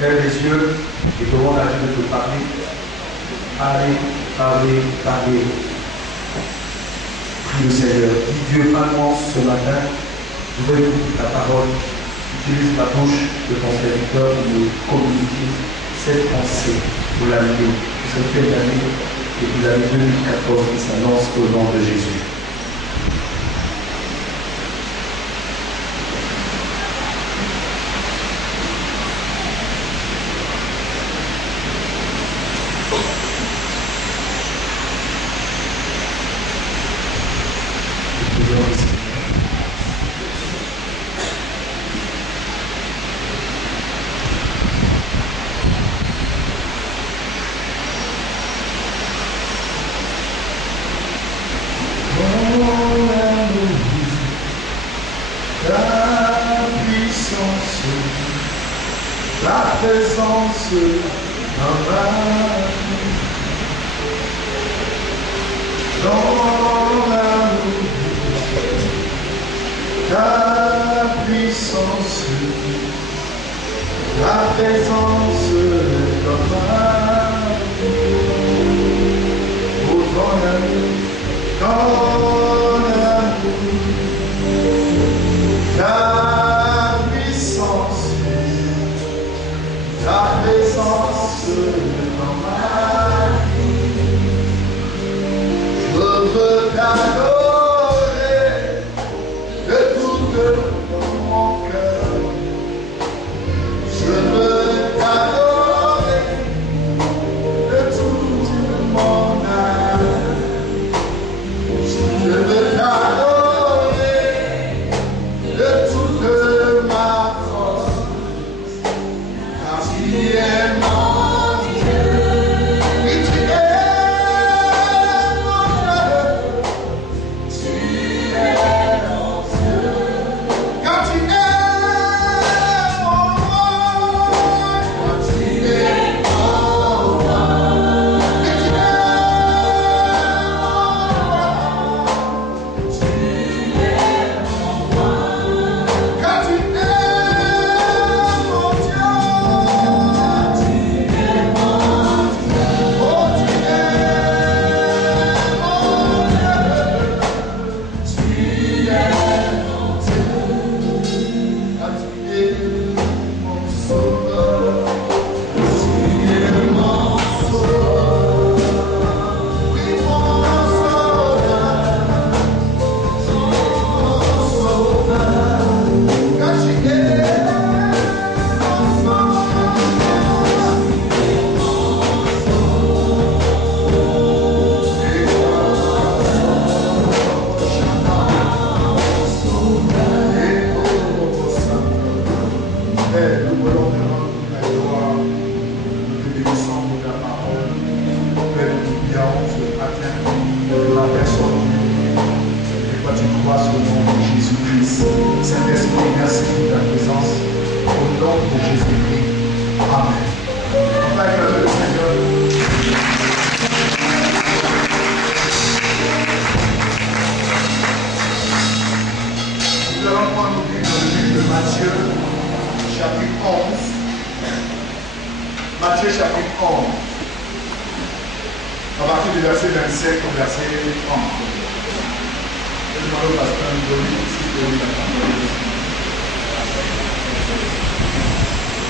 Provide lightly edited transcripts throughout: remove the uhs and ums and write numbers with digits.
Ferme les yeux et demande à Dieu de te parler. Parlez, parlez, parlez. Prie le Seigneur. Dis Dieu, parle-moi ce matin. Je veux écouter ta parole. Utilise la bouche de ton serviteur pour nous communiquer cette pensée pour l'année, cette belle année et pour l'année 2014 qui s'annonce au nom de Jésus.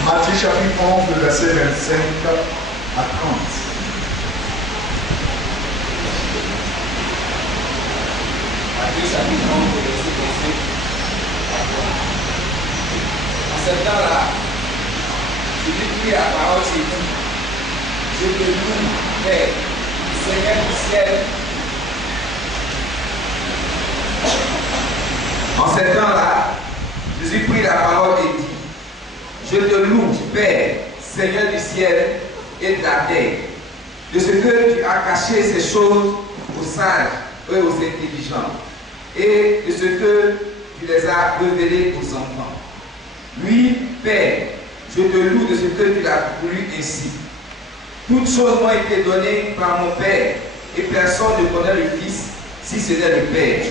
Matthieu chapitre 11, verset 25 à 30. Matthieu chapitre 11, verset 25 à 30. En ce temps-là, Jésus prit la parole et dit, je te loue, Père, Seigneur du ciel. En ce temps-là, Jésus prit la parole et dit, je te loue, Père, Seigneur du ciel et de la terre, de ce que tu as caché ces choses aux sages et aux intelligents, et de ce que tu les as révélées aux enfants. Oui, Père, je te loue de ce que tu l'as voulu ainsi. Toutes choses m'ont été données par mon Père, et personne ne connaît le Fils si ce n'est le Père.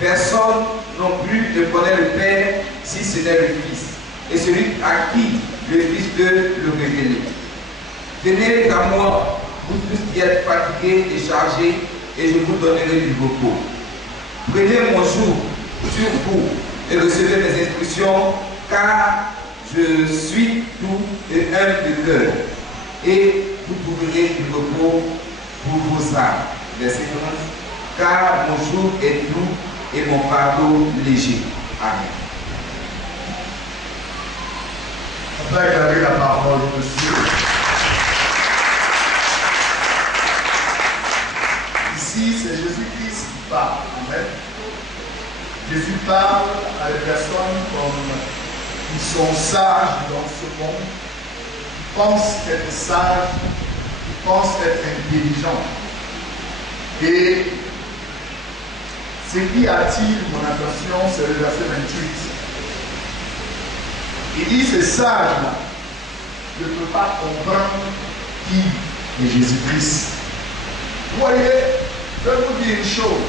Personne non plus ne connaît le Père si ce n'est le Fils, et celui à qui le Fils de le révéler. Venez à moi, vous tous qui êtes fatigués et chargés, et je vous donnerai du repos. Prenez mon joug sur vous et recevez mes instructions, car je suis doux et humble de cœur, et vous trouverez du repos pour vos âmes. Verset 11. Car mon joug est doux et mon fardeau léger. Amen. On va acclamer la parole de Dieu. Ici, c'est Jésus-Christ qui parle. Amen. Jésus parle à des personnes qui sont sages dans ce monde, qui pensent être sages, qui pensent être intelligents. Et ce qui attire mon attention, c'est le verset 28. Il dit, ces sages-là ne peuvent pas comprendre qui est Jésus-Christ. Vous voyez, je vais vous dire une chose.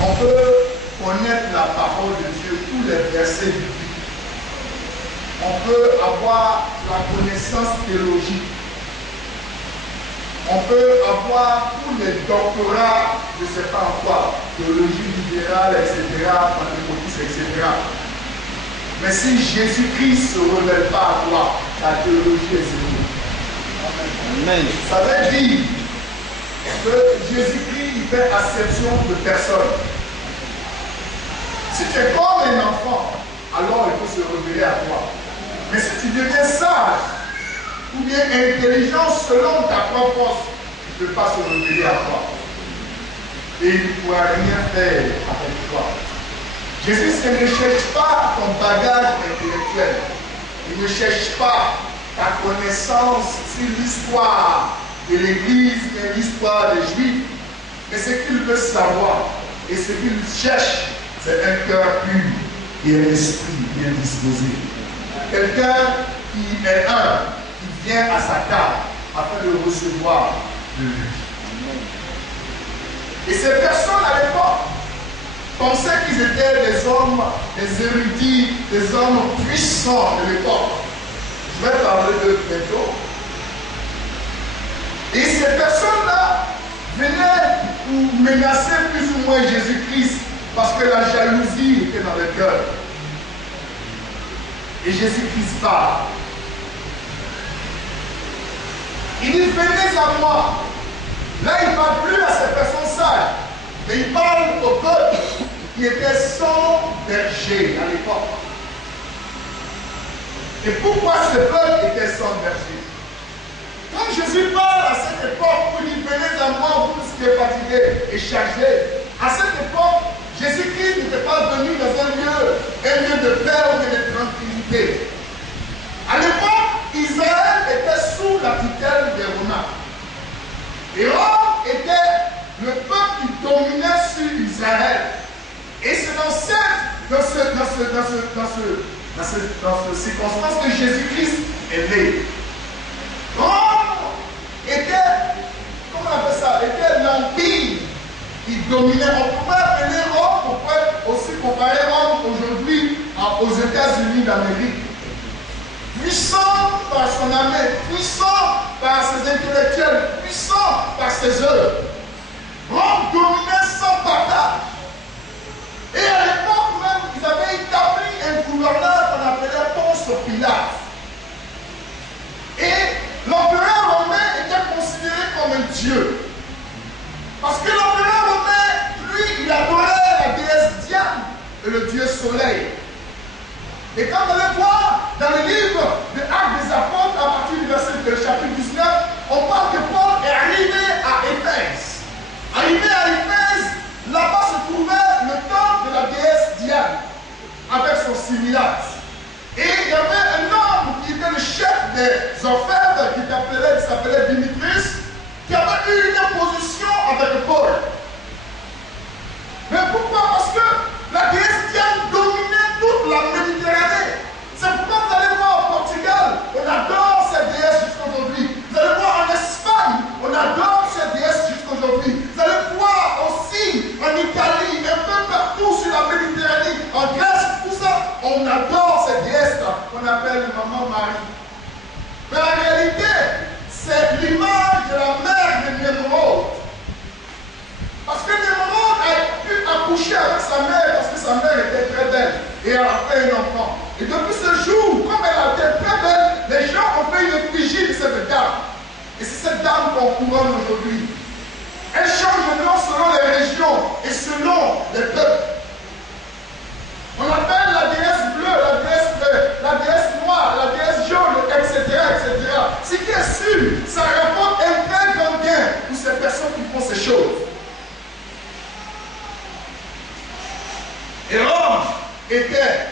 On peut connaître la parole de Dieu, tous les versets bibliques. On peut avoir la connaissance théologique. On peut avoir tous les doctorats, je ne sais pas en quoi, théologie libérale, etc., pentecôtiste, etc. Mais si Jésus-Christ ne se révèle pas à toi, ta théologie est zéro. Amen. Ça veut dire que Jésus-Christ fait acception de personne. Si tu es comme un enfant, alors il faut se révéler à toi. Mais si tu deviens sage, ou bien intelligent selon ta propre force, tu ne peux pas se révéler à toi. Et il ne pourra rien faire avec toi. Jésus ne cherche pas ton bagage intellectuel. Il ne cherche pas ta connaissance sur l'histoire de l'Église et l'histoire des Juifs. Mais ce qu'il veut savoir et ce qu'il cherche, c'est un cœur pur et un esprit bien disposé. Quelqu'un qui est humble, qui vient à sa table afin de recevoir de lui. Et ces personnes à l'époque pensaient qu'ils étaient des hommes, des érudits, des hommes puissants de l'époque. Je vais parler d'eux bientôt. Et ces personnes-là venaient pour menacer plus ou moins Jésus-Christ parce que la jalousie était dans le cœur. Et Jésus-Christ parle. Il dit, venez à moi. Là, il ne parle plus à ces personnes sages, mais il parle au peuple qui était sans berger à l'époque. Et pourquoi ce peuple était sans berger? Quand Jésus parle à cette époque, où il dit, venez à moi, vous qui êtes fatigués et chargés, à cette époque, Jésus-Christ n'était pas venu dans un lieu de paix ou de tranquillité. À l'époque, Israël était sous la tutelle des Romains. Et Rome était le peuple qui dominait sur Israël. Et c'est dans cette circonstance que Jésus-Christ est né. Rome était, comment on appelle ça, était l'empire qui dominait. On pouvait appeler Rome, on peut aussi comparer Rome aujourd'hui aux États-Unis d'Amérique. Puissant par son armée, puissant par ses intellectuels, puissant par ses œuvres. Rome dominait sans partage. Et à l'époque même, ils avaient établi un gouverneur qu'on appelait Ponce Pilate. Et l'empereur romain était considéré comme un dieu. Parce que l'empereur romain, lui, il adorait la déesse Diane et le dieu soleil. Et quand on allait voir dans le livre de Actes des Apôtres, à partir du verset du chapitre 19, on parle que Paul est arrivé à Éphèse. Arrivé à Éphèse, là-bas se trouvait le temple de la déesse Diane, avec son similacre. Et il y avait un homme qui était le chef des orfèvres, qui s'appelait Dimitrius, qui avait eu une opposition avec Paul. Mais pourquoi? Parce que la déesse Diane dominait toute la Méditerranée. C'est pourquoi vous allez voir au Portugal, on adore cette déesse jusqu'aujourd'hui. Vous allez voir en Espagne, on adore cette déesse jusqu'aujourd'hui. Vous allez voir aussi en Italie, un peu partout sur la Méditerranée, en Grèce, tout ça, on adore cette déesse qu'on appelle Maman Marie. couché avec sa mère parce que sa mère était très belle et elle a fait un enfant. Et depuis ce jour, comme elle a été très belle, les gens ont fait une effigie de cette dame. Et c'est cette dame qu'on couronne aujourd'hui. Elle change de nom selon les régions et selon les peuples. On appelle la déesse bleue, la déesse noire, la déesse jaune, etc., etc. Ce qui est sûr, ça rapporte un très grand gain pour ces personnes qui font ces choses. Et Rome était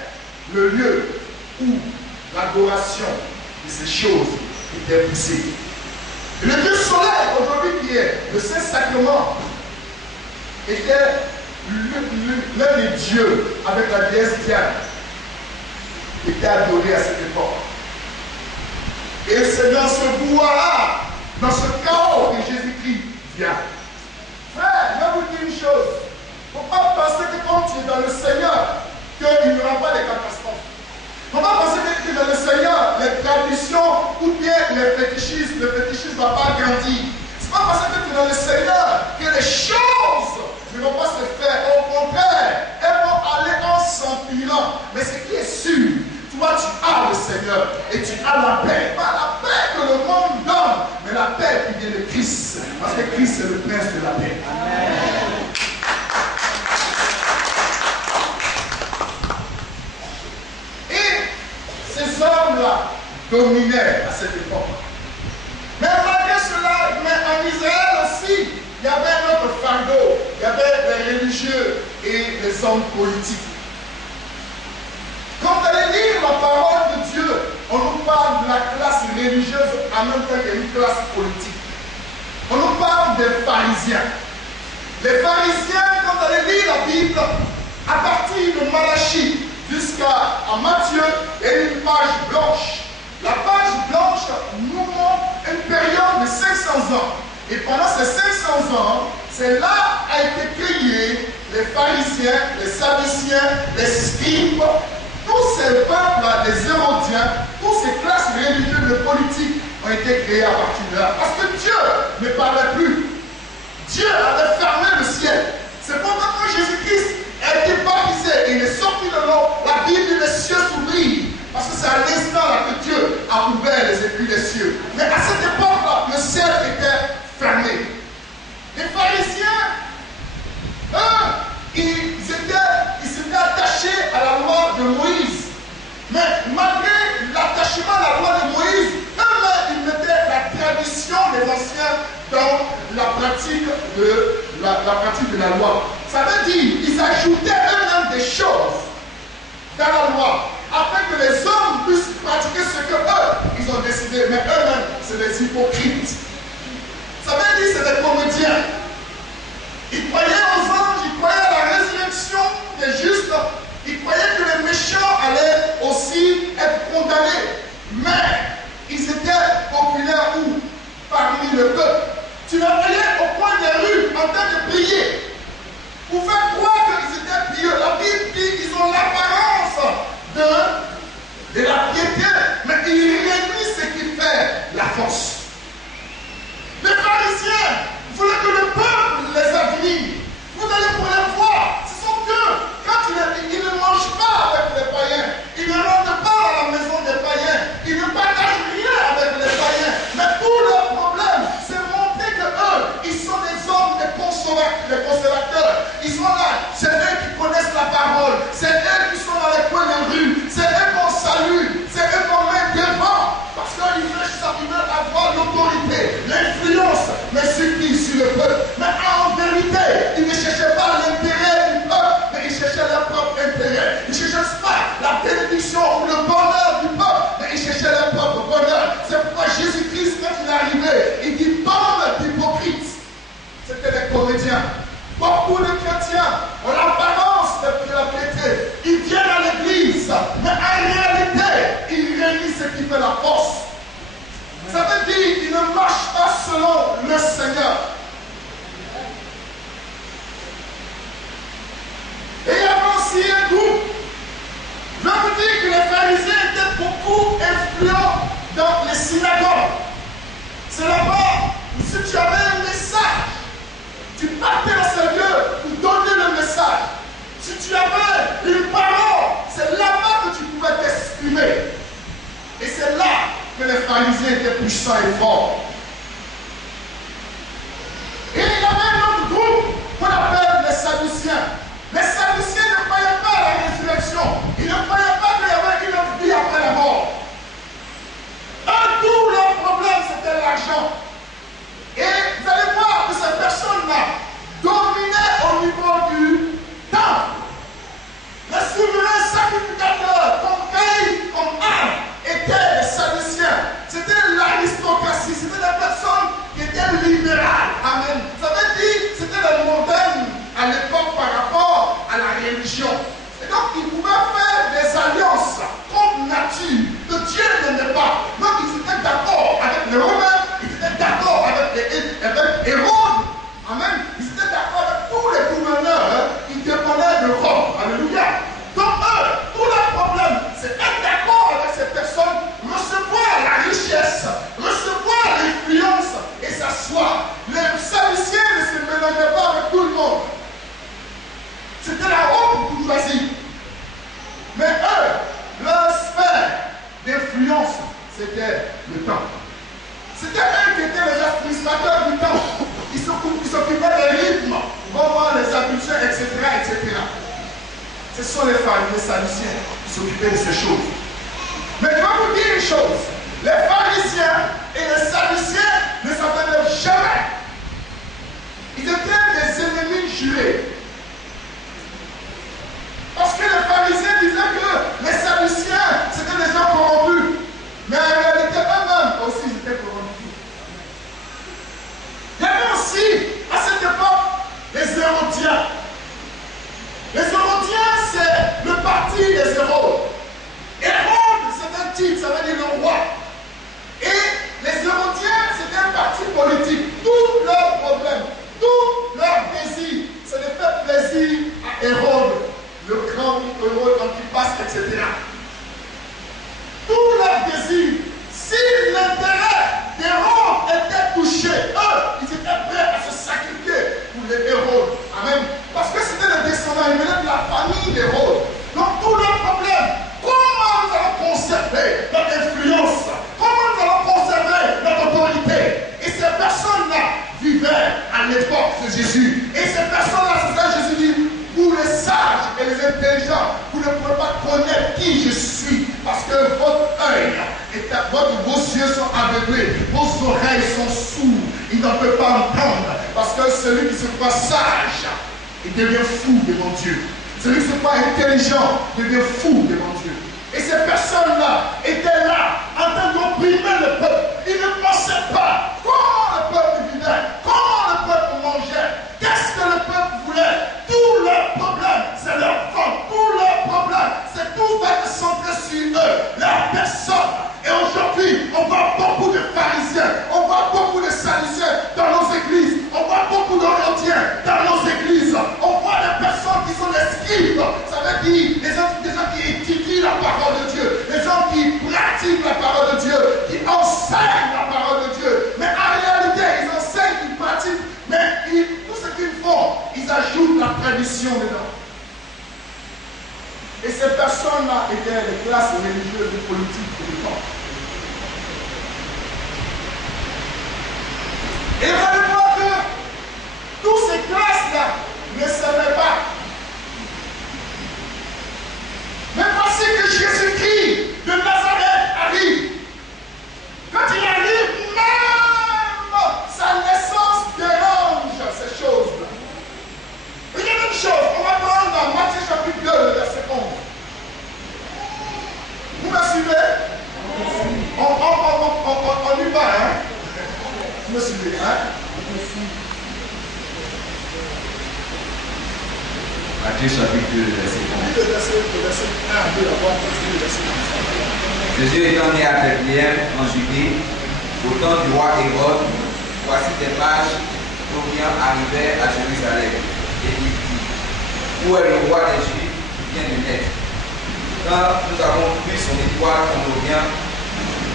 le lieu où l'adoration de ces choses était poussée. Et le Dieu soleil, aujourd'hui qui est le Saint-Sacrement, était l'un des dieux avec la déesse Diane qui était adoré à cette époque. Et c'est dans ce brouhaha, dans ce chaos que Jésus-Christ vient. Frère, je vais vous dire une chose. Il ne faut pas penser que quand tu es dans le Seigneur, qu'il n'y aura pas de catastrophes. Il ne faut pas penser que dans le Seigneur, les traditions ou bien le fétichisme ne va pas grandir. Ce n'est pas parce que tu es dans le Seigneur que les choses ne vont pas se faire. Au contraire, elles vont aller en s'empirant. Mais ce qui est sûr, toi tu as le Seigneur et tu as la paix. Pas la paix que le monde donne, mais la paix qui vient de Christ. Parce que Christ est le prince de la paix. Amen. Ces hommes-là dominaient à cette époque. Mais malgré cela, mais en Israël aussi, il y avait un autre fardeau. Il y avait les religieux et les hommes politiques. Quand vous allez lire la parole de Dieu, on nous parle de la classe religieuse en même temps qu'une classe politique. On nous parle des pharisiens. Les pharisiens, quand vous allez lire la Bible, à partir de Malachie, jusqu'à Matthieu, il y a une page blanche. La page blanche nous montre une période de 500 ans. Et pendant ces 500 ans, c'est là a été créé les pharisiens, les sadduciens, les scribes, tous ces peuples-là, les hérodiens, toutes ces classes religieuses et politiques ont été créées à partir de là. Parce que Dieu ne parlait plus. Dieu avait fermé le ciel. C'est pourquoi quand Jésus-Christ a été baptisé et il est sorti de l'eau, la Bible dit les cieux s'ouvrirent. Parce que c'est à l'instant là que Dieu a ouvert les écus des cieux. Mais à cette époque-là, le ciel était fermé. Les pharisiens, eux, ils s'étaient attachés à la loi de Moïse. Mais malgré l'attachement à la loi de Moïse, eux-mêmes, ils mettaient la tradition des anciens dans la pratique de la loi. Ça veut dire qu'ils ajoutaient eux-mêmes des choses dans la loi, afin que les hommes puissent pratiquer ce que eux, ils ont décidé. Mais eux-mêmes, c'est des hypocrites. Ça veut dire que c'est des comédiens. Ils croyaient aux anges, ils croyaient à la résurrection des justes, ils croyaient que les méchants allaient aussi être condamnés. Mais ils étaient populaires où? Parmi le peuple. Tu les voyais au coin des rues en train de prier. Pour faire croire qu'ils étaient pieux. La Bible dit qu'ils ont l'apparence de la piété, mais ils réunissent ce qui fait la force. Les pharisiens voulaient que le peuple les admire. Vous allez pour les voir. Ce sont eux. Quand ils ne mangent pas avec les païens, ils ne rentrent pas à la maison des païens, ils ne partagent rien avec les païens. Mais tout leur problème, c'est montrer que eux, ils sont des hommes, des conservateurs. Ils sont là. C'est eux qui connaissent la parole. C'est eux qui sont dans les coins des rues. C'est eux qu'on salue. C'est eux qu'on met devant. Parce qu'ils veulent avoir l'autorité, l'influence, mais sur qui? Sur le peuple. Mais en vérité, ils ne cherchaient pas l'intérêt du peuple, mais ils cherchaient leur propre intérêt. Ils ne cherchaient pas la bénédiction ou le bonheur du peuple, mais ils cherchaient leur propre bonheur. C'est pourquoi Jésus-Christ, quand il est arrivé, il dit bande d'hypocrites. C'était des comédiens. Beaucoup de chrétiens ont l'apparence de la piété. Ils viennent à l'église, mais en réalité, ils réunissent ce qui fait la force. Ça veut dire qu'ils ne marchent pas selon le Seigneur. Et il y avait aussi un groupe. Je veux dire que les pharisiens étaient beaucoup influents dans les synagogues. C'est là-bas où si tu avais un message, tu partais dans ce lieu pour donner le message. pharisiens étaient puissants et forts. Et il y avait un autre groupe qu'on appelle les Sadduciens. Les Sadduciens ne croyaient pas à la résurrection. Ils ne croyaient pas qu'il y avait une autre vie après la mort. Tout leur problème, c'était l'argent. Et vous allez voir que ces personnes-là dominaient au niveau du temple. Les souverains sacrificateurs, comme Caïn, comme Anne, étaient les Sadduciens. C'était l'aristocratie. C'était des personnes qui étaient libérales. Amen. Ça veut dire que c'était les modernes à l'époque par rapport à la religion. Et donc, ils pouvaient faire des alliances contre nature que Dieu n'aimait pas. Donc, ils étaient d'accord avec les Romains, ils étaient d'accord avec Hérode. Amen. Ils étaient d'accord avec tous les gouverneurs qui dépendaient de Rome. Alléluia. Donc, eux, tout leur problème, c'est être d'accord avec ces personnes, recevoir la richesse, recevoir l'influence et s'asseoir. Les Sadduciens ne se mélangeaient pas avec tout le monde. C'était la haute bourgeoisie. Mais eux, leur sphère d'influence, c'était le temple. C'était eux qui étaient les administrateurs du temple. Ils s'occupaient des rythmes, comment les habitués, etc., etc. Ce sont les pharisiens sadduciens qui s'occupaient de ces choses. Mais je vais vous dire une chose. Les pharisiens et les sadduciens ne s'entendaient jamais. Ils étaient des ennemis jurés. Parce que les pharisiens disaient que les sadduciens, c'était des gens corrompus. Mais en réalité, eux-mêmes aussi, ils étaient corrompus. Il y avait aussi, à cette époque, les Hérodiens. Les Hérodiens, c'est le parti des Hérodes. Hérode, c'est un titre, ça veut dire le roi. Et les Hérodiens, c'est un parti politique. Tous leurs problèmes, tous leurs désirs, c'est de faire plaisir à Hérode, le grand Hérode Antipas, etc. Tous leurs désirs, si l'intérêt d'Hérode était touché, eux, ils étaient prêts à se sacrifier pour les Hérodes. Amen. Parce que c'était le descendant, ils venaient de la famille d'Hérode. Donc tout leur problème, comment nous allons conserver notre influence? Comment nous allons conserver notre autorité? Et ces personnes-là vivaient à l'époque de Jésus. Et ces personnes-là, c'est ça que Jésus dit, vous les sages et les intelligents, vous ne pouvez pas connaître qui je suis. Parce que votre œil, vos yeux sont aveuglés, vos oreilles sont sourdes, ils n'en peuvent pas entendre. Parce que celui qui se croit sage, il devient fou devant Dieu. Celui qui se croit intelligent devient fou devant Dieu. Et ces personnes-là étaient là en train d'opprimer le peuple. Ils ne pensaient pas comment le peuple vivait, comment le peuple mangeait, qu'est-ce que le peuple voulait. Tous leurs problèmes, c'est leur faute. Tous leurs problèmes, c'est tout va se centrer sur eux, leur personne. Et aujourd'hui, on voit beaucoup de pharisiens, on voit beaucoup de sadduciens dans nos églises, on voit beaucoup d'orientiens dans nos églises, on voit des personnes qui sont des scribes, ça veut dire des gens qui étudient la parole de Dieu, des gens qui pratiquent la parole de Dieu, qui enseignent la parole de Dieu. Mais en réalité, ils enseignent, ils pratiquent, mais tout ce qu'ils font, ils ajoutent la tradition dedans. Et ces personnes-là étaient les classes religieuses et politiques de l'époque. Et vous allez voir que toutes ces classes-là ne savaient pas. Mais voici que Jésus-Christ de Nazareth arrive. Quand il arrive, même sa naissance dérange ces choses-là. Regardez une chose, on va prendre dans Matthieu chapitre 2, verset 11. Vous me suivez? On y va, hein? Vous me suivez, hein? Matthieu chapitre 2, verset 11. Jésus étant né à Bethléem en Judée, au temps du roi Hérode, voici des mages d'Orient arrivaient à Jérusalem. Et il dit, où est le roi des Juifs qui vient de naître? Quand nous avons vu son étoile en Orient,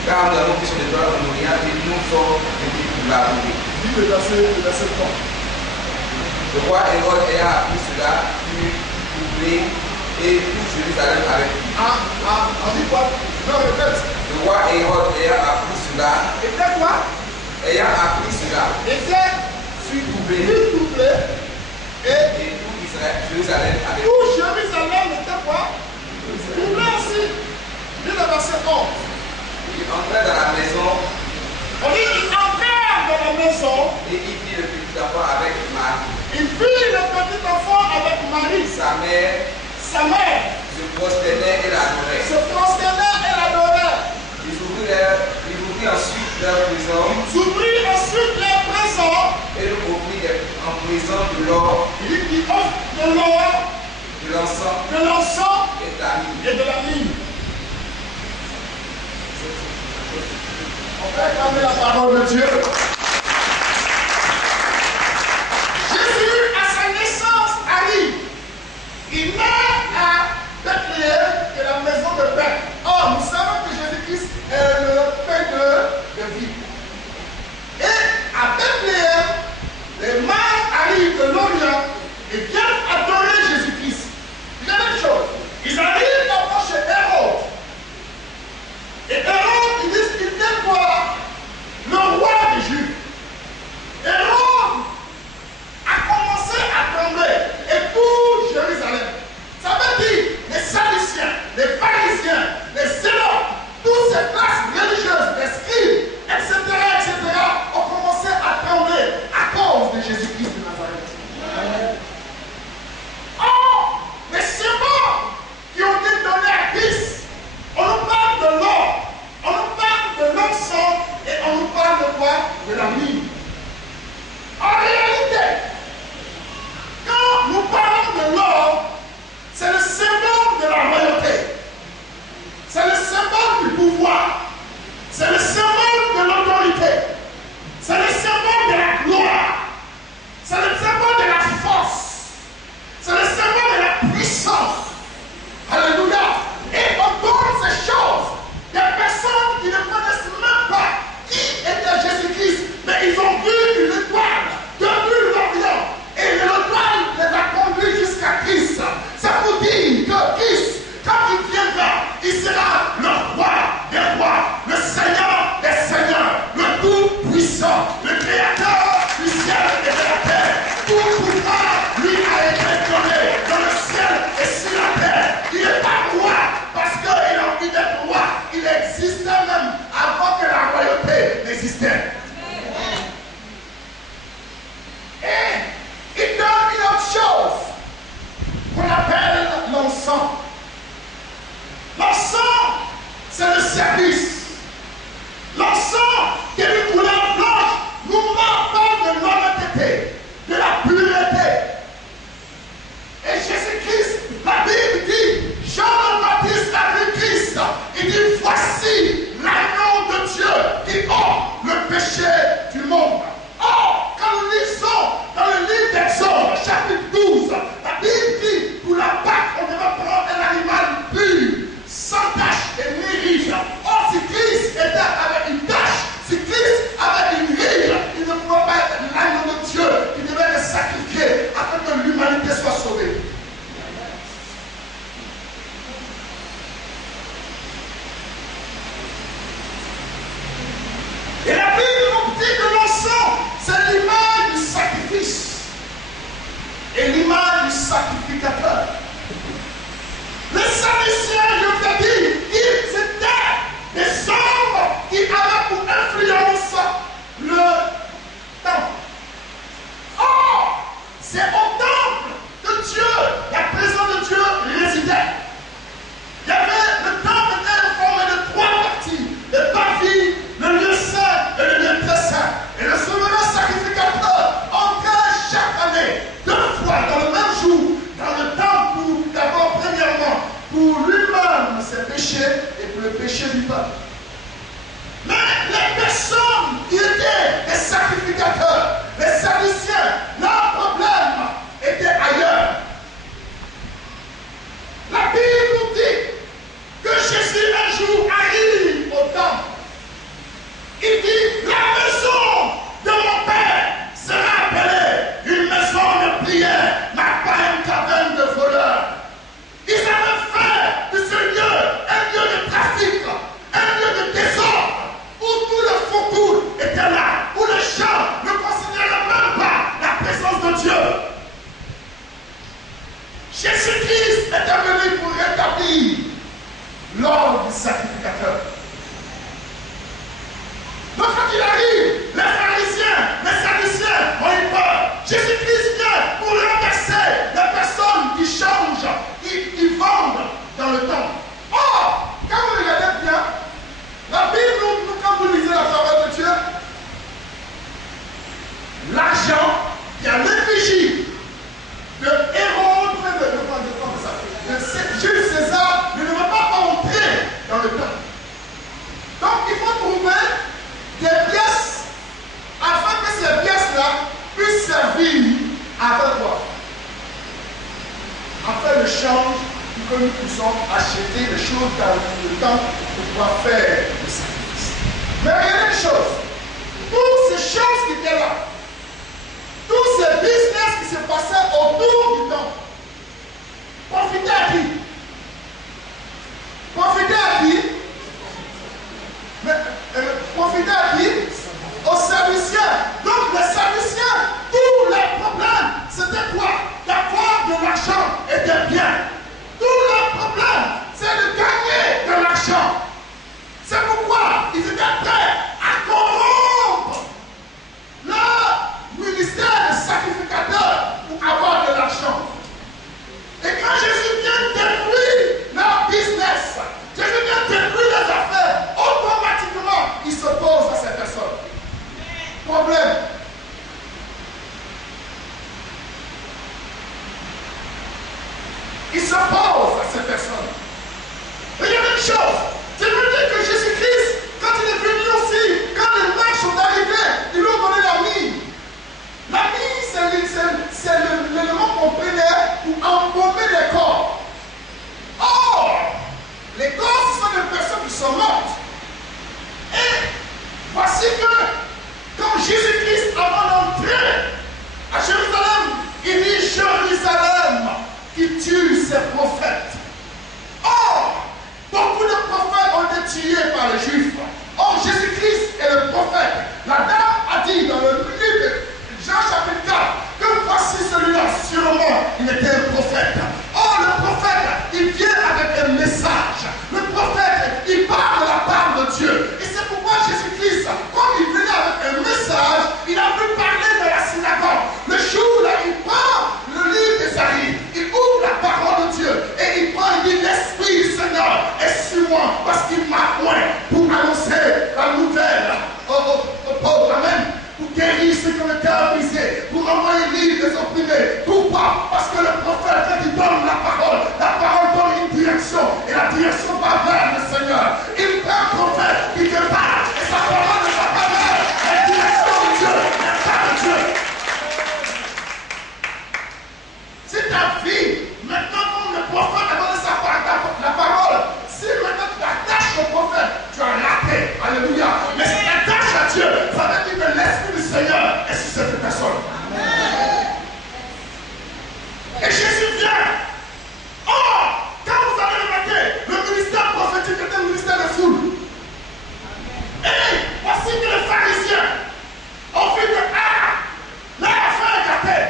car nous avons vu son étoile en Orient, et nous sommes venus pour l'adorer. Dis le verset 3. Le roi Hérode ayant appris cela, fut troublé et tout Jérusalem avec lui. On dit quoi? Non, répète. Le roi Hérode ayant appris cela, cela, était quoi? ayant appris cela, Était fut doublé doublé. Et et tout Israël, Jérusalem avec tout Jérusalem était quoi? Doublé aussi. Dis le verset 11. Il entrait dans la maison On dit il entrait dans la maison. et il vit le petit enfant avec Marie, Il vit le petit enfant avec Marie, sa mère, sa mère. se prosternait et l'adorait. Se prosternait et l'adorait. Ils ouvrit ensuite leur prison Ils ouvrirent ensuite les présents. et nous offrit en prison de l'or, Il offre de l'or, de l'encens de l'encens et de la myrrhe. et de la myrrhe. On va acclamer la parole de Dieu. Jésus, à sa naissance, arrive. Il naît à Bethléem, qui est la maison de pain. Or, nous savons que Jésus-Christ est le pain de vie. Et à Bethléem, les mages arrivent de l'Orient et viennent adorer Jésus-Christ. Il y a une chose. Ils arrivent d'abord chez Hérode. Et Hérode, ils disent qu'ils viennent voir le roi des Juifs. Hérode a commencé à trembler. Et tout Jérusalem. Ça veut dire les Sadduciens, les pharisiens, les zélotes, toutes ces classes religieuses, les scribes, etc., ont commencé à trembler à cause de Jésus-Christ de Nazareth. Or, les symboles qui ont été donnés à Christ, on nous parle de l'or, on nous parle de l'encens et on nous parle de quoi? De la myrrhe. En réalité, quand nous parlons de l'or, c'est le symbole de la royauté. C'est le symbole du pouvoir. C'est le symbole de l'autorité. C'est le symbole de la gloire. C'est le symbole de la force. C'est le symbole de la puissance. Alléluia. Et on donne ces choses. Des personnes qui ne connaissent même pas qui était Jésus-Christ, mais ils ont vu une étoile depuis l'Orient. Et l'étoile les a conduits jusqu'à Christ. Ça vous dit que Christ, quand il viendra, il sera le roi des rois, le Seigneur des seigneurs, le tout-puissant, le créateur du ciel et de la terre. Tout pouvoir lui a été donné dans le ciel et sur la terre. Il n'est pas roi parce qu'il a envie d'être roi. Il existait même avant que la royauté n'existait. Et il donne une autre chose qu'on appelle l'encens. L'encens, c'est le service. L'encens qui est une couleur blanche nous parle de l'honnêteté, de la pureté. Et Jésus-Christ, la Bible dit, Jean le Baptiste a vu Christ. Il dit, voici l'agneau de Dieu qui ôte le péché du monde. Or, quand nous lisons dans le livre d'Exode, chapitre 12, la Bible dit, pour la Pâque, on devait prendre un animal pur, sans tache et ni rige. Or, si Christ était avec une tache, si Christ avait une rige, il ne pouvait pas être l'agneau de Dieu qui devait être sacrifié afin que l'humanité soit sauvée. Et la Bible nous dit que l'encens, c'est l'image du sacrifice et l'image du sacrificateur. Les Sadduciens, je te dis, ils étaient des hommes qui avaient pour influence le temple. Or, c'est au temple que Dieu, la présence de Dieu résidait. Il y avait, le temple était formé de 3 parties, le parvis, le lieu saint et le lieu très saint. Et le souverain sacrificateur entrait chaque année, 2 fois dans le même jour, que nous puissions acheter des choses dans le temps pour pouvoir faire le sacrifice. Mais il y a une chose, toutes ces choses qui étaient là, tous ces business qui se passaient autour du temple, profitaient à qui? Profitaient à qui? Profitaient à qui? Aux serviciens. Donc les serviciens, tous leurs problèmes, c'était quoi? D'avoir de l'argent et des biens. Tout leur problème, c'est de gagner de l'argent. C'est pourquoi ils étaient prêts à corrompre leur ministère de sacrificateur pour avoir de l'argent. Et quand Jésus vient détruire leur business, Jésus vient détruire les affaires, automatiquement, il s'oppose à ces personnes. Problème. Il s'oppose à ces personnes. Et il y a une chose, c'est veut dire que Jésus-Christ, quand il est venu aussi, quand les marches sont arrivées, ils lui ont donné la mine. La mine, c'est l'élément qu'on prenait pour embaumer les corps. Or, les corps, ce sont des personnes qui sont mortes. Et voici que, quand Jésus-Christ, avant d'entrer à Jérusalem, il dit Jérusalem qui tue ses prophètes. Or, beaucoup de prophètes ont été tués par les Juifs. Or, Jésus-Christ est le prophète. La dame a dit dans le livre de Jean chapitre 4 que voici celui-là, sûrement, il était un prophète. Or, le prophète, il vient avec un message. Le prophète, il parle de la part de Dieu. Et c'est pourquoi Jésus-Christ, comme il venait avec un message, il a pu parler de la synagogue. Le jour là, il prend le livre d'Ésaïe, il ouvre la parole de Dieu et il prend, il dit, l'Esprit du Seigneur est sur moi parce qu'il m'a oint pour annoncer la nouvelle aux pauvres. Amen. Pour guérir ceux qui ont le cœur brisé, pour envoyer libre les opprimés. Pourquoi? Parce que le prophète, quand il donne la parole donne une direction, et la direction va vers le Seigneur. Il prend un prophète qui te parle, et sa parole ne va pas vers la direction de Dieu, mais vers Dieu. C'est ta vie. Maintenant, comme le prophète a donné la parole, si maintenant tu t'attaches au prophète, tu as raté. Alléluia. Mais si tu t'attaches à Dieu, ça veut dire que l'Esprit du Seigneur est sur cette personne. Et Jésus vient. Or, quand vous avez remarqué, le ministère prophétique est un ministère de foule. Et voici que les pharisiens ont vu que l'affaire est gâtée.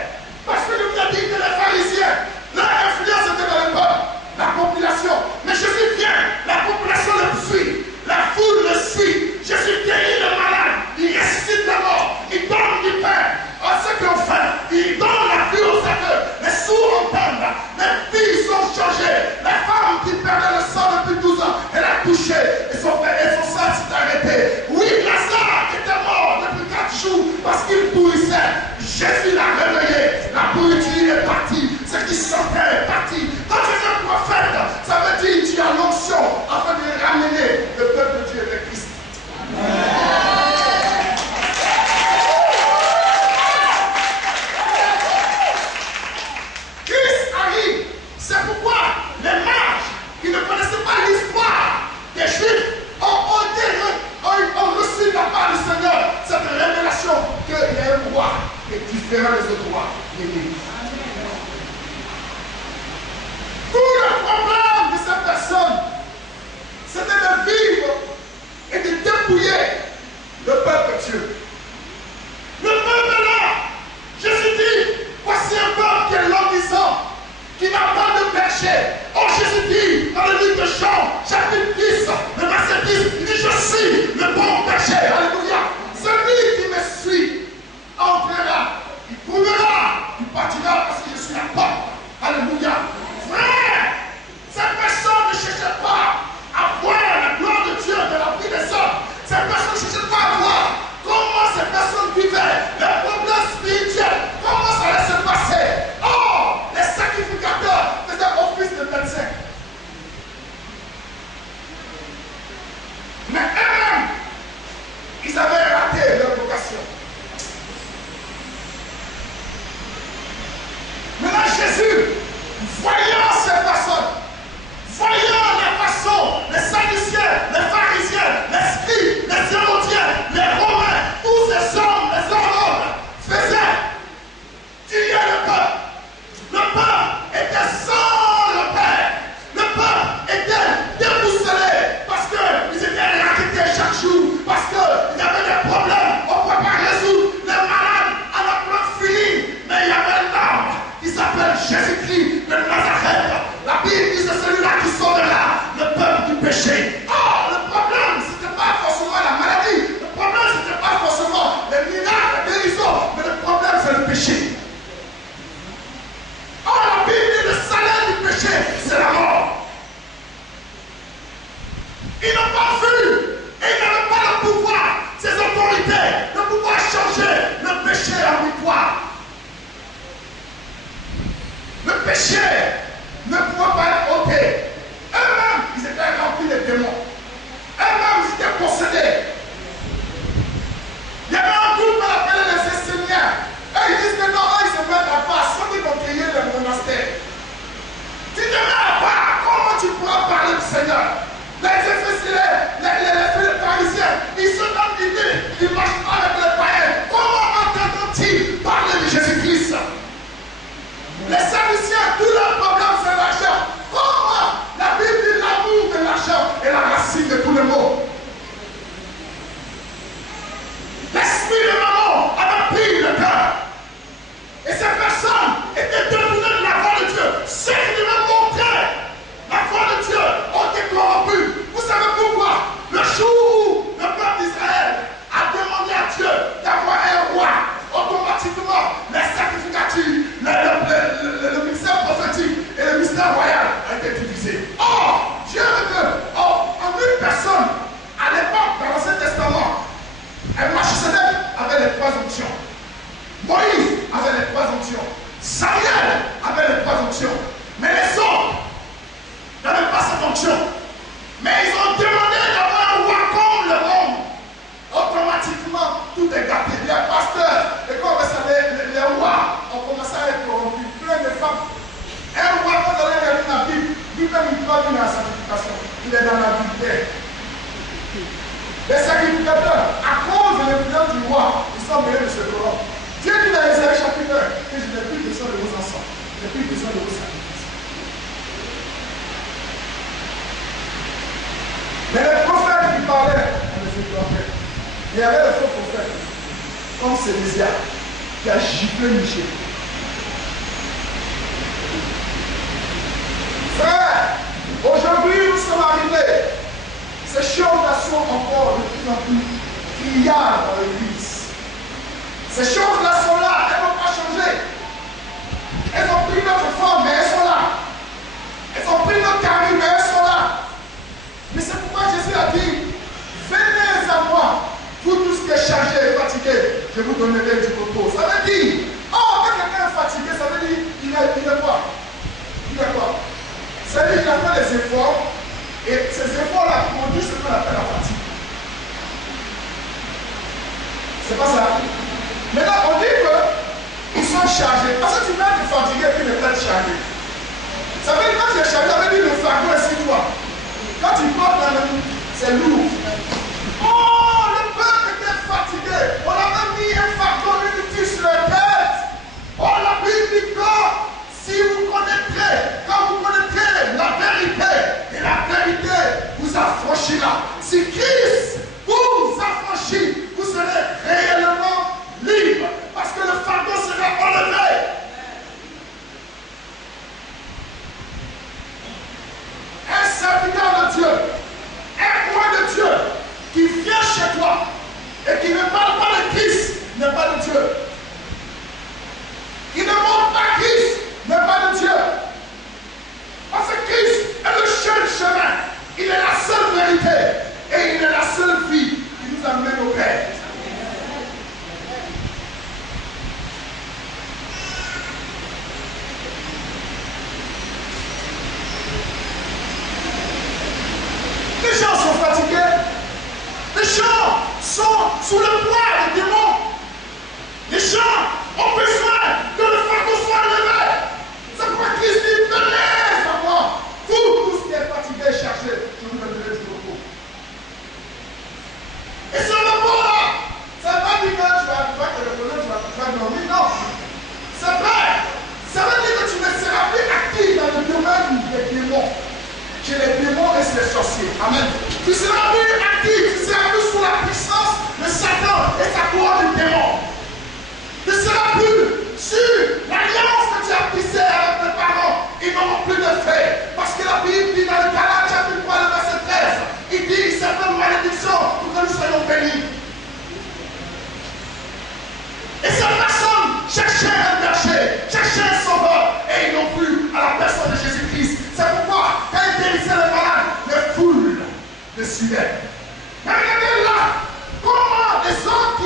Parce que je vous ai dit que les pharisiens, leur influence était dans le peuple, la population. Mais Jésus vient, la population le suit, la foule le suit. Jésus guérit le malade, il ressuscite la mort, il donne du pain à ceux qui ont faim, il donne la vie aux aveugles, les sourds entendent, les filles sont changées, les femmes qui perdaient le sang depuis 12 ans, elle a touché, et son sang s'est arrêté. Oui, Lazare était mort depuis 4 jours parce qu'il pourrissait. Jésus l'a réveillé, la pourriture est partie, ce qui sentait est parti. Quand tu es un prophète, ça veut dire que tu as l'onction afin de ramener le peuple de Dieu vers Christ. Christ arrive, c'est pourquoi les mages qui ne connaissaient pas l'histoire des Juifs ont reçu de la part du Seigneur cette révélation qu'il y a un roi qui est différent des autres rois. Tout le problème de cette personne, c'était de vivre et de dépouiller le peuple de Dieu. Le peuple est là. Jésus dit, voici un peuple qui est languissant, qui n'a pas de péché. Oh, Jésus dit, dans le livre de Jean, chapitre 10, le verset 10, il dit, je suis le bon péché. Alléluia. Celui qui me suit entrera, il trouvera, il partira parce que je suis la porte. Alléluia. Frère, cette personne ne cherchait pas à voir la gloire de Dieu de la vie des hommes. Cette personne autorité de pouvoir changer le péché en victoire. Le péché ne pouvait pas être ôté. Eux-mêmes, ils étaient remplis de démons. Eux-mêmes, ils étaient possédés. Il y avait un groupe qu'on appelait les Esséniens. Et ils disent que non, eux, ils se mettent à part. Ceux qui vont créer le monastère. Tu te mets à part. Comment tu pourras parler du Seigneur? Les Éphésiens, les pharisiens, ils se donnent l'idée, ils marchent avec les païens. Comment entendront-ils parler de Jésus-Christ? Les Sadduciens, tout leur problème, c'est l'argent. Comment? La Bible dit l'amour de l'argent est la racine de tous les maux. L'esprit de maman avait pris le cœur. Et ces personnes étaient détournées de la voix de Dieu. Ceux qui devaient montrer la voix de Dieu ont été corrompus. Vous savez pourquoi? Le jour où le peuple d'Israël a demandé à Dieu d'avoir un roi, automatiquement, les sacrificatures, le ministère prophétique et le ministère royal ont été divisés. Or, Dieu veut, en une personne, à l'époque, dans l'Ancien Testament, Melchisedec avait les trois onctions. Moïse avait les trois onctions. Samuel avait les trois onctions. Mais les autres n'avaient pas cette onction. Mais ils ont demandé d'avoir un roi comme le monde. Automatiquement, tout est gâté. Les pasteurs, et comme vous savez, les rois ont commencé à être corrompus. Plein de femmes. Un roi, quand vous allez lire la Bible, lui-même, il ne peut pas venir à la sanctification. Il est dans la Bible. Les sacrificateurs, à cause de l'influence du roi, ils sont mêlés de ce corrompre. Dieu dit dans Ésaïe chapitre 1 que je n'ai plus besoin de vos enfants, je n'ai plus besoin de vos sacrifices. Mais les prophètes qui parlaient, il y avait le faux prophète, comme Célestia, qui a giflé Michel. Frère, aujourd'hui nous sommes arrivés. Ces choses-là sont encore de plus en plus criardes dans l'église. Ces choses-là sont là, elles ne vont pas changer. Elles ont pris notre forme, mais elles sont là. Elles ont pris notre carrure, mais elles sont là. Mais c'est pourquoi Jésus a dit, venez à moi, vous tous qui êtes chargés et fatigués, je vous donnerai du repos. Ça veut dire, oh, quand quelqu'un est fatigué, ça veut dire, il est quoi? Il est quoi? Ça veut dire qu'il a fait des efforts. Et ces efforts-là produisent ce qu'on appelle la fatigue. C'est pas ça. Maintenant, on dit qu'ils sont chargés. Parce que tu peux être fatigué et puis ne pas être chargé. Ça veut dire que quand tu es chargé, ça veut dire le fardeau est sur toi. Quand tu portes la main, c'est lourd. Oh, le peuple était fatigué. On a même mis un fardeau inutile sur la tête. Oh, la Bible dit que si vous connaîtrez, quand vous connaîtrez la vérité, et la vérité vous affranchira. Si Christ vous affranchit, vous serez réellement libre. Parce que le fardeau sera enlevé. Un serviteur de Dieu, un roi de Dieu, qui vient chez toi et qui ne parle pas de Christ, n'est pas de Dieu. Qui ne montre pas Christ, n'est pas de Dieu. Parce que Christ est le seul chemin. Il est la seule vérité. Et il est la seule vie qui nous amène au Père. Les gens sont fatigués. Les gens sont sous le poids des démons. Les gens ont besoin que le fardeau soit levé. C'est pourquoi Christ dit, venez à moi. Vous, tous qui êtes fatigués et chargés, je vous donnerai du repos. Et ce repos-là, ça ne veut pas dire que tu vas te reposer, tu vas dormir. Non. C'est vrai. Ça veut dire que tu ne seras plus actif dans le domaine des démons. Chez les démons et les sorciers. Amen. Tu seras plus actif, tu seras plus sous la puissance de Satan et sa couronne de démons. Tu ne seras plus sur l'alliance que tu as tissée avec tes parents. Ils n'auront plus de fait. Parce que la Bible dit dans le Galates chapitre 3, le verset 13, il dit certaines malédictions pour que nous soyons bénis. Et ces personnes cherchaient un berger, cherchaient un sauveur, et ils n'ont plus à la personne de Jésus-Christ. C'est pourquoi, quand ils guérissaient les malades, les foules le suivaient. Mais regardez là, comment les hommes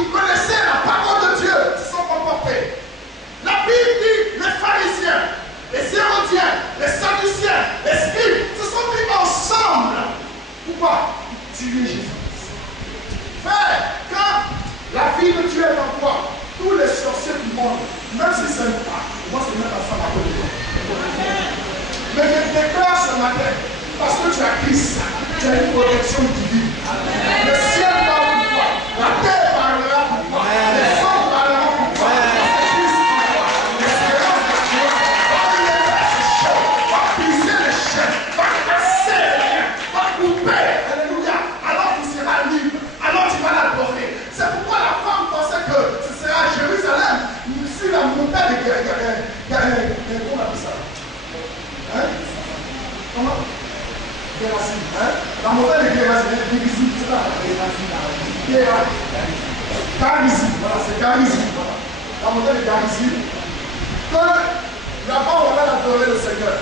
vie de Dieu est en toi. Tous les sorciers du monde, même si ce n'est pas, moi c'est même ensemble à côté de toi. Mais je déclare ce matin, parce que tu as Christ, tu as une protection divine. Le ciel parle pour toi, la terre parlera pour toi, les hommes parleront pour toi. La montagne de comment on appelle ça? Hein? Comment? Gérazine. Hein? La montagne de Gérazine, c'est ça? Gérazine. Voilà, c'est Gérazine. La montagne de Gérazine. Quand là-bas on va adorer le Seigneur,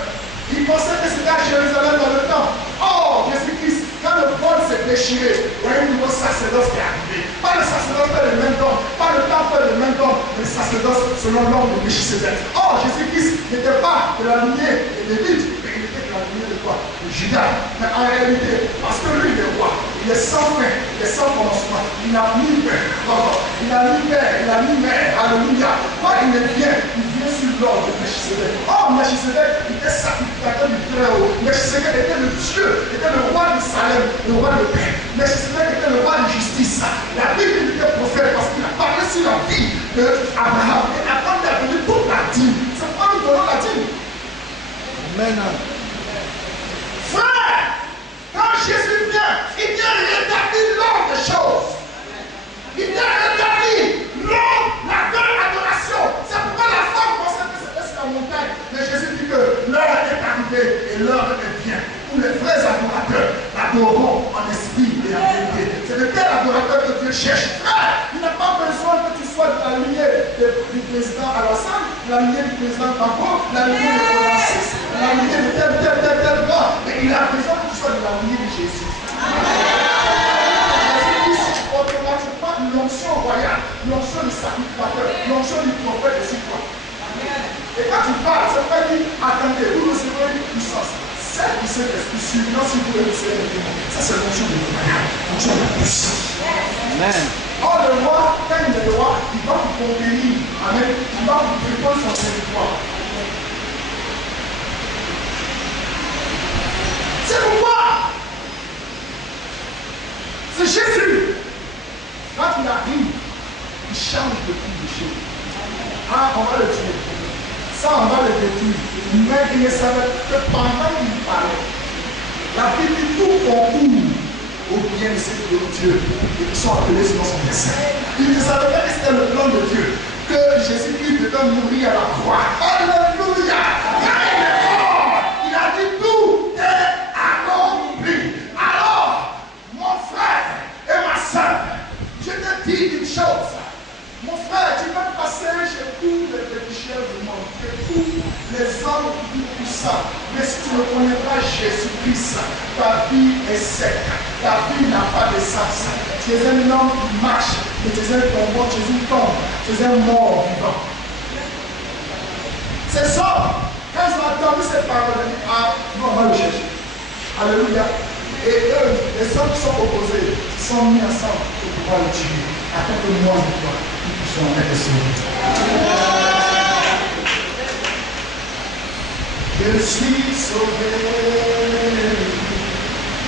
il pensait que c'était à Jérusalem dans le temps. Oh, Jésus-Christ, quand le vol s'est déchiré, il y a un nouveau sacerdoce qui est arrivé. Pas le sacerdoce le même temps, pas le temple le même temps, mais le sacerdoce selon l'ordre de Melchisédek. Oh, Jésus-Christ n'était pas de la lignée de Lévite, mais il était de la lignée de quoi? De Judas. Mais en réalité, parce que lui, il est roi, il est sans fin, il est sans commencement, il n'a ni père, il n'a ni père, il n'a ni mère. Alléluia. Quand il vient sur l'ordre de Melchisédek. Oh, Melchisédek était sacrificateur du Très-Haut. Melchisédek était le Dieu, était le roi de Salem, le roi de paix. Melchisédek était le roi de justice. La Bible était prophète parce qu'il a parlé sur la vie d'Abraham. Et Abraham a donné toute la dîme. C'est pas nous donnons la dîme. Amen. Frère, quand Jésus vient, il vient rétablir l'ordre des choses. Il vient rétablir l'ordre, la vraie adoration. C'est pourquoi la femme pensait que c'était sur la montagne. Mais Jésus dit que l'heure est arrivée et l'heure est bien. Où les vrais adorateurs l'adoreront en esprit et en vérité. C'est de tel adorateur que Dieu cherche. Frère, il n'a pas besoin que tu sois de la lignée du président Alassane, la lignée du président Bako, la lignée de Francis, la lignée de tel gars. Mais il a besoin que tu sois de la lignée de Jésus. Jésus-Christ, automatiquement, l'onction royale, l'onction du sacrificateur, l'onction du prophète est sur toi. Et quand tu parles, c'est pas dit, attendez, vous recevrez une puissance. Celle qui s'est esprit suivant si vous le recevez le démon. Ça, c'est l'onction de royal, l'onction de puissance. Amen. Or, le roi, quand il est roi, il va vous conquérir. Amen. Il va vous répondre son territoire. C'est pourquoi c'est Jésus. Quand il arrive, il change de tout de choses. Ah, on va le tuer. Ça, on va le détruire. Mais il ne savait que pendant qu'il parlait, la Bible dit tout concourt au bien de ceux de Dieu et qui sont appelés selon son dessein. Il ne savait pas que c'était le plan de Dieu, que Jésus-Christ devait mourir à la croix. Alléluia! Quand il est mort, il a dit tout est accompli. Alors, mon frère et ma soeur, je te dis une chose. Mon frère, tu vas passer chez tous les pécheurs du monde, chez tous les hommes plus puissants. Mais si tu ne connais pas Jésus-Christ, ta vie est sec. Ta vie n'a pas de sens. Tu es un homme qui marche, mais tu es un tombeau, tu es une tombe, tu es un mort vivant. Ces hommes, quand ils ont entendu cette parole, ils disent, ah, nous on va le chercher. Alléluia. Et eux, les hommes qui sont opposés, ils sont mis ensemble pour pouvoir le tuer. Afin que moi et toi, nous puissions être sauvés. Je suis sauvé.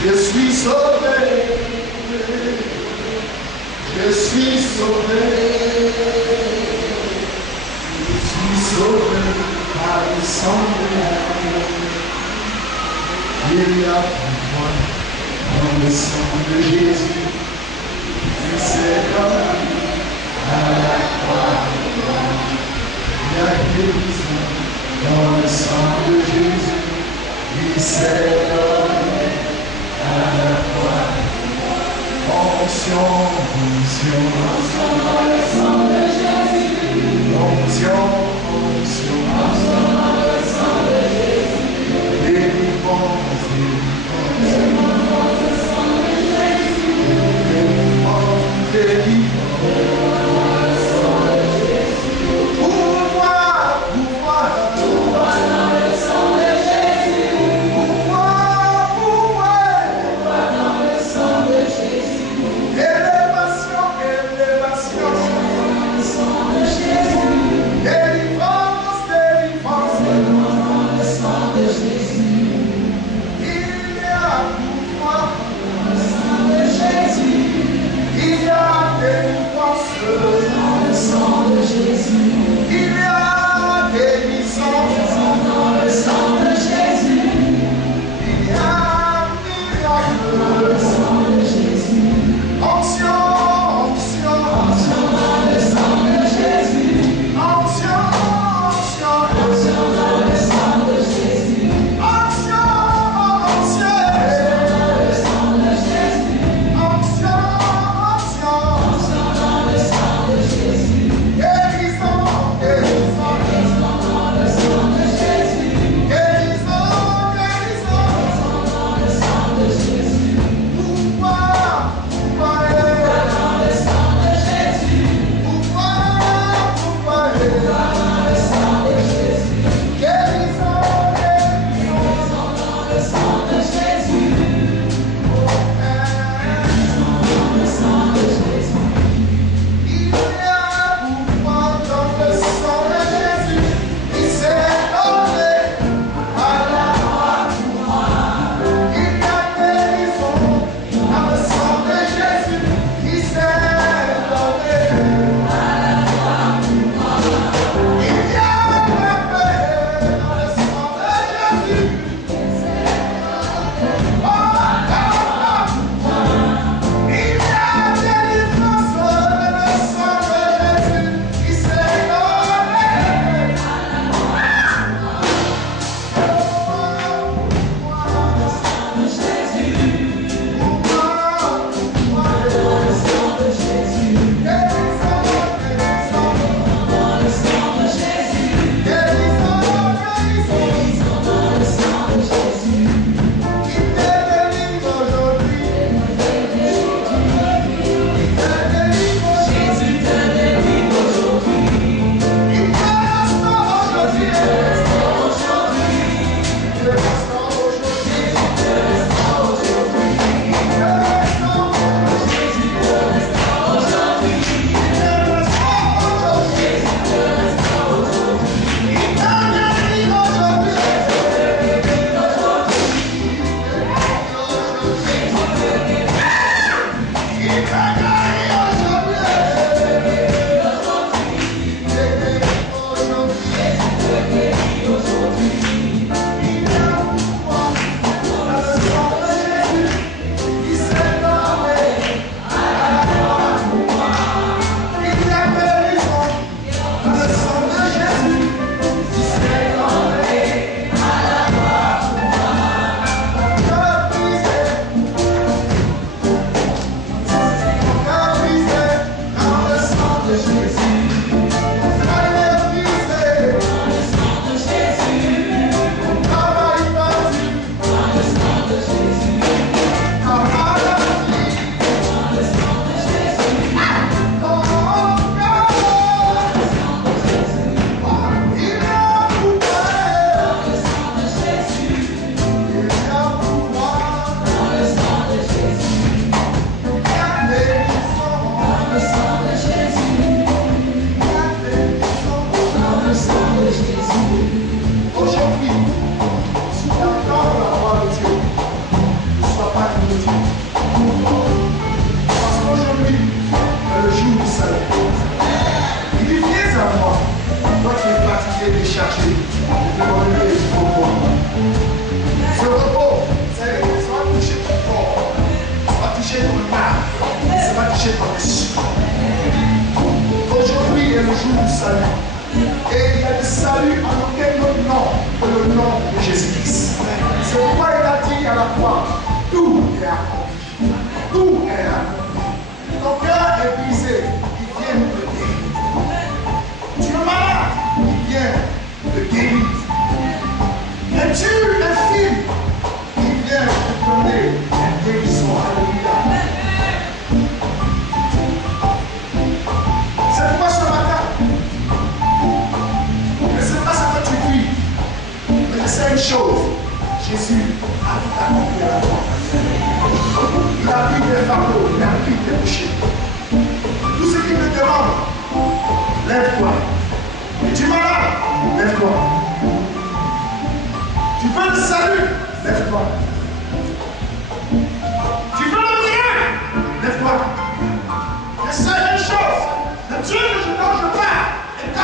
Je suis sauvé. Je suis sauvé. Je suis sauvé par le sang de l'amour. Il y a pouvoir dans le sang de Jésus. Il s'est donné à la croix. Il y a guérison dans le sang de Jésus. Il s'est donné à la croix. Onction, onction, dans le sang de Jésus. Onction, onction, dans le sang de Jésus. Délivrance, délivrance. Élévation, élévation. La seule chose, le Dieu dont je parle, est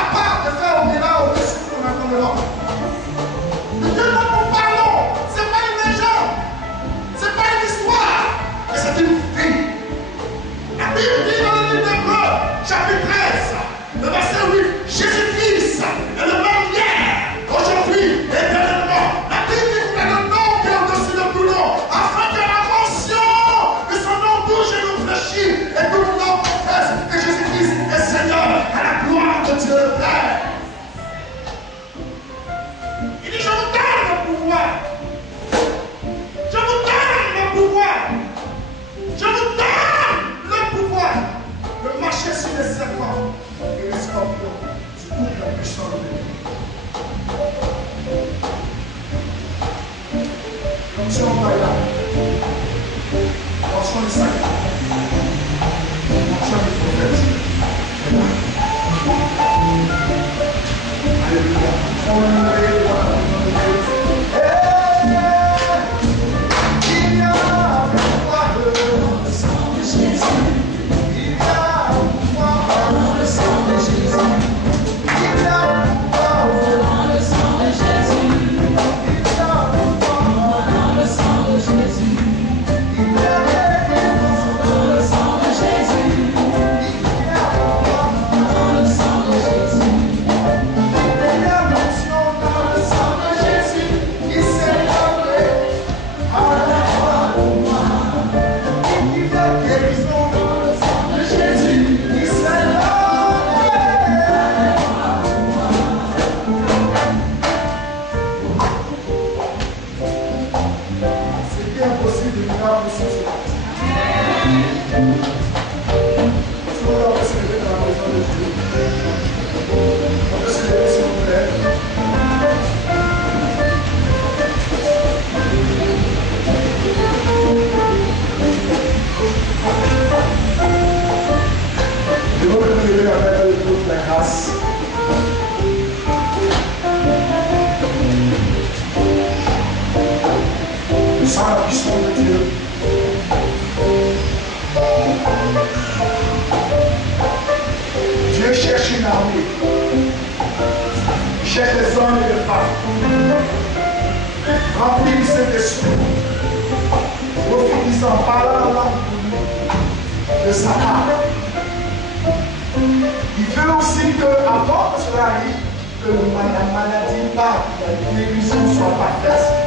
puissance de Dieu. Si on va là, attention les sacs, attention les prophètes. Alléluia. On le Il veut aussi que, avant que cela arrive, que la maladie parte, que les guérisons soient parfaites.